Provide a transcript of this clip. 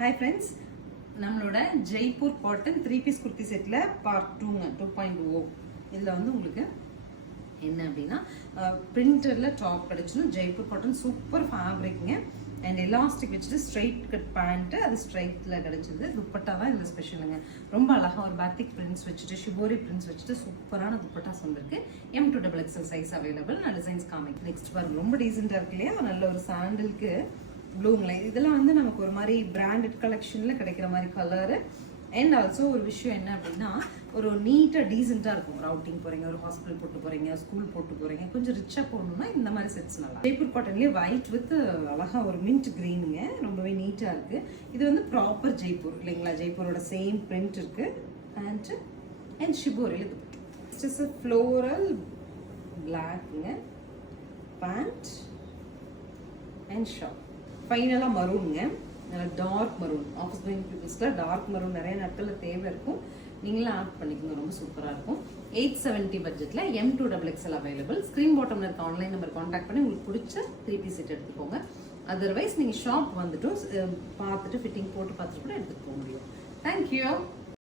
Hi friends, நம்மளோட Jaipur cotton 3 piece kurti செட்ல part 2.0 இதுல வந்து உங்களுக்கு என்ன அப்படின்னா பிரிண்டர்ல டாப் கிடைச்சிடும். ஜெய்ப்பூர் காட்டன் சூப்பர் ஃபேப்ரிக்ங்க அண்ட் எலாஸ்டிக் வச்சுட்டு ஸ்ட்ரைட் கட் பேண்ட் அது ஸ்ட்ரைட்ல கிடைச்சது. துப்பட்டா தான் இந்த ஸ்பெஷலுங்க. ரொம்ப அழகா ஒரு பேத்திக் பிரிண்ட்ஸ் வச்சுட்டு ஷிபோரி பிரிண்ட்ஸ் வச்சுட்டு சூப்பரான துப்பட்டாஸ் வந்திருக்கு. M2XXL size available. நான் டிசைன்ஸ் காமிக்கிறேன். நெக்ஸ்ட் பாருங்க, ரொம்ப டீசெண்டா இருக்கு இல்லையா? நல்ல ஒரு சாண்டலுக்கு ப்ளூங்களே இதெல்லாம் வந்து நமக்கு ஒரு மாதிரி பிராண்டட் கலெக்ஷன்ல கிடைக்கிற மாதிரி கலரு. அண்ட் ஆல்சோ ஒரு விஷயம் என்ன அப்படின்னா ஒரு நீட்டாக டீசெண்டாக இருக்கும். ஒரு அவுட்டிங் போகிறீங்க, ஒரு ஹாஸ்பிட்டல் போட்டு போகிறீங்க, ஸ்கூல் போட்டு போகிறீங்க, கொஞ்சம் ரிச்சாக போகணும்னா இந்த மாதிரி செட்ஸ் நல்லா. ஜெய்ப்பூர் காட்டன்லேயே ஒயிட் வித் அழகாக ஒரு மின்ட் க்ரீனுங்க, ரொம்பவே நீட்டாக இருக்குது. இது வந்து ப்ராப்பர் ஜெய்ப்பூர் இல்லைங்களா? ஜெய்ப்பூரோட சேம் பிரிண்ட் இருக்குது. பேண்ட்டு அண்ட் ஷிபோரியில் இது ஜஸ்ட் ஃப்ளோரல் பிளாக்குங்க பேண்ட் அண்ட் ஷார்ட். ஃபைனலாக மரூனுங்க, நல்லா டார்க் மரூன். ஆஃபீஸ் கோயிங் பீப்புள்ஸ்க்குலாம் டார்க் மரூன் நிறைய நாட்களில் தேவை இருக்கும். நீங்களும் ஆட் பண்ணிக்கோங்க, ரொம்ப சூப்பராக இருக்கும். 870 பட்ஜெட்டில் M2XXL அவைலபிள். ஸ்க்ரீன் பாட்டமில் இருக்க ஆன்லைன் நம்பர் கான்டாக்ட் பண்ணி உங்களுக்கு பிடிச்ச 3 பீஸ் செட் எடுத்துக்கோங்க. அதர்வைஸ் நீங்கள் ஷாப் வந்துட்டு பார்த்துட்டு ஃபிட்டிங் போட்டு பார்த்துட்டு கூட எடுத்துகிட்டு போக முடியும். தேங்க்யூ.